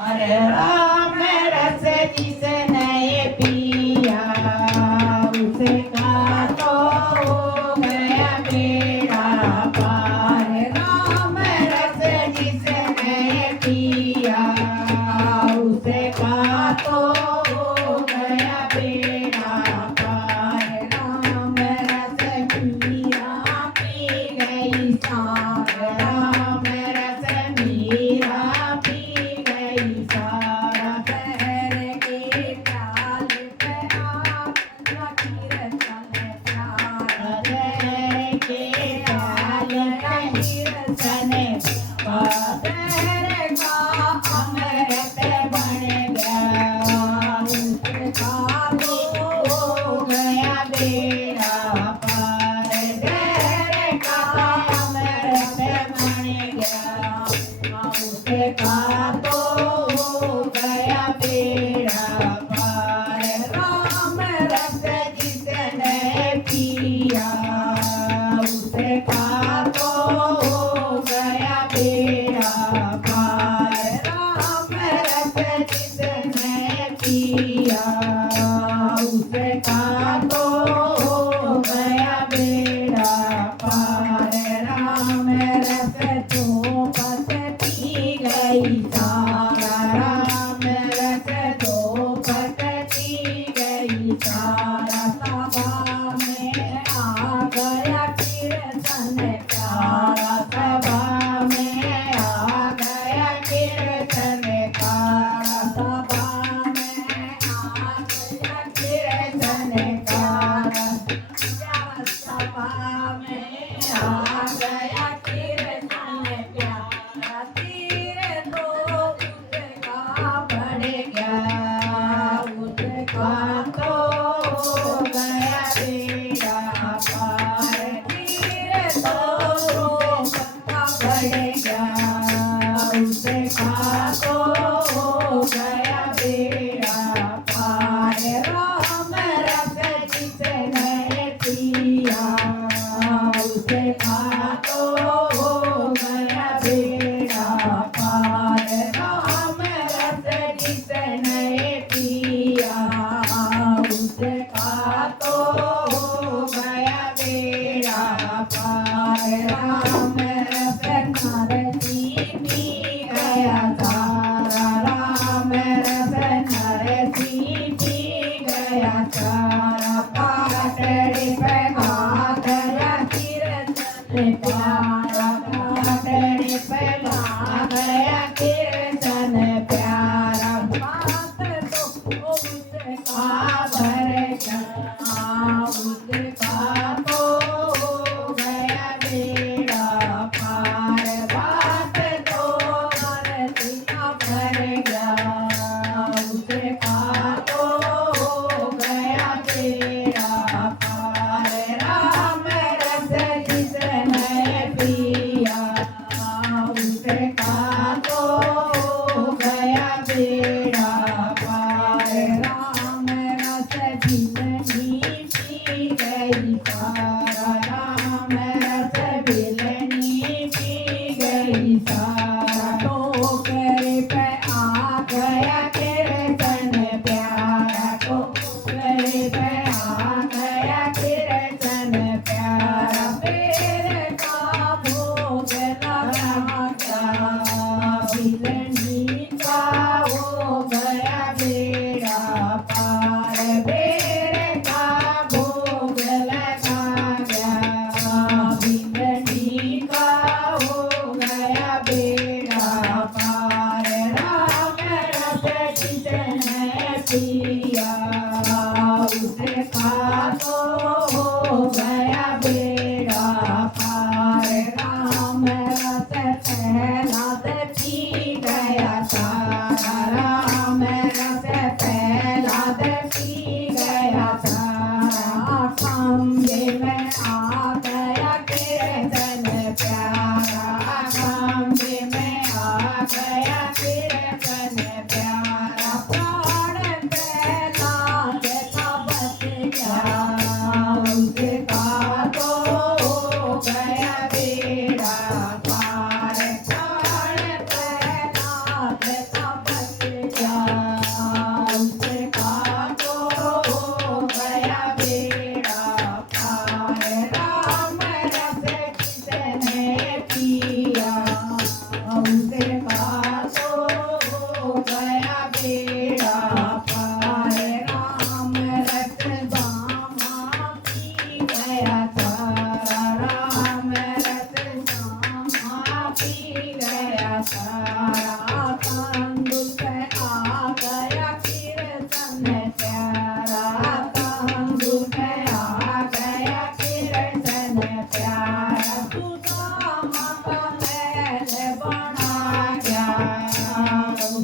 अरे राम रस जिसने पिया उसे का तो हो गया बेड़ा पार। राम रस जिसने पिया उसे का तो हो गया बेड़ा पार। राम रस पिया पी गई सार। राम रस मीरा पी गई सारा। पैर के प्याल पे आप लकीर चले प्यारा। पैर के प्याल लकीर चले पैर का अमृत बन गया उसका तो हो गया बेड़ा पार। पैर का अमृत बन गया उसका तो हो गया बेड़ा पार। राम रस जिसने पिया उसका तो हो गया बेड़ा पार। राम रस जिसने पिया उसका तो हो गया बेड़ा पार। राम रस चौपट पी गई सारा। राम रस चौपट पी गई सारा। सभा में आ गया कीर्तन प्यारा। सभा में आ गया कीर्तन प्यारा। सभा में आ गया कीर्तन प्यारा। सभा में आ गया कीर्तन प्यारा। तीर तो उसका बढ़ गया उसका तो हो गया बेड़ा पार। तीर तो उसका बढ़ गया उसका तो हो गया बेड़ा पार। राम रस जिसने पिया उसका तो हो गया बेड़ा पार। राम रस जिसने पिया उसका तो हो गया बेड़ा पार। राम रस नरसी पी गया सारा। राम रस नरसी पी गया सारा। पाटड़ी पे आ गया कीर्तन प्यारा। पाटड़ी पे आ गया कीर्तन प्यारा। बात तो उसका भर गया उसका तो हो गया बेड़ा पार। बात तो नरसिंह भर गया उसका तो हो गया बेड़ा पार। राम रस जिसने पिया उसका तो हो गया बेड़ा पार। राम रस जिसने पी गई सारा। राम रस बिलनी पी गई सारा। टोकरे पे आ गया कीर्तन प्यारा। टोकरे पे आ गया कीर्तन प्यारा। पेड़ का भोग लगा गया बिलनी का हो गया बेड़ा पार। पेड़ का भोग लगा गया बिलनी का हो गया बेड़ा पार। राम रस जिसने पिया उसका तो हो गया बेड़ा पार। राम रस पहलाद पी गया सारा। राम रस पहलाद पी गया सारा। खंबे में आ गया कीर्तन प्यारा। खंबे में आ गया कीर्तन प्यारा। प्राण प्रहलाद का बच गया उसका तो हो गया बेड़ा पार। प्राण प्रहलाद का बच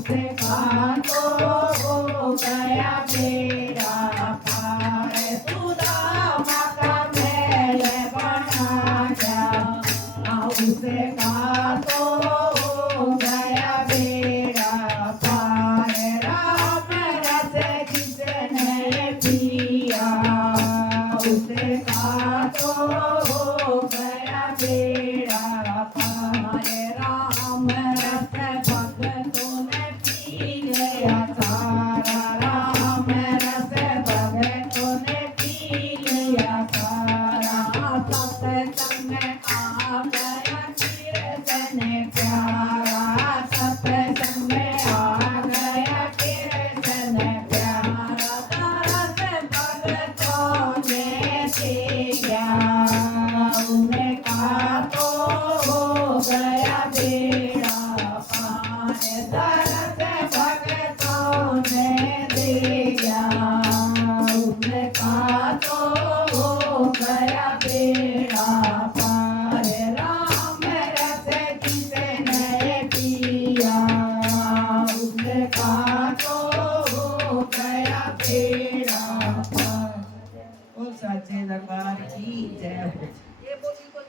उसका तो हो गया बेड़ा पार सुदामा का महल बना गया उसका तो हो गया बेड़ा पार राम रस किसने पिया उसका तो हो गया बेड़ा पार राम रस भक्तों ने पी लिया सारा राम रस भक्तों ने पी लिया सारा सत्संग आ गया कीर्तन प्यारा सत्संग आ गया कीर्तन प्यारा तरस भक्तों ने किया उनका तो हो गया बेड़ा पार तरस भक्तों ने दिया उनका तो हो गया बेड़ा पार राम रस किसने पिया उसका तो हो गया बेड़ा पार। ओ साचे दरबार की जय हो।